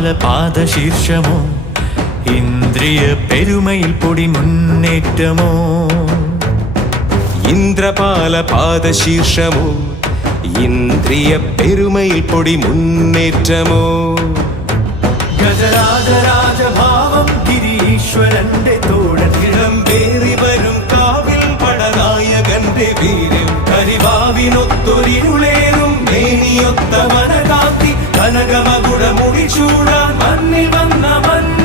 ഇന്ദ്രപാല പാദശീർഷമോ ഇന്ദ്രിയ പെരുമയിൽ പൊടി മുന്നേറ്റമോ ഇന്ദ്രപാല പാദശീർഷമോ ഇന്ദ്രിയ പെരുമയിൽ പൊടി മുന്നേറ്റമോ ഗജരാജരാജഭാവം ഗിരീശ്വരന്റെ തോഴൻ ഇളമ്പേറി വരും കാവിൽ പടനായകന്റെ വീര്യം കരിവാവിനൊത്തൊരിരുളേറും മേനിയൊത്ത മനകാത്തി കനകമകുട മുടിച്ചൂടാൻ മണ്ണിൽ വന്ന മണ്ണ്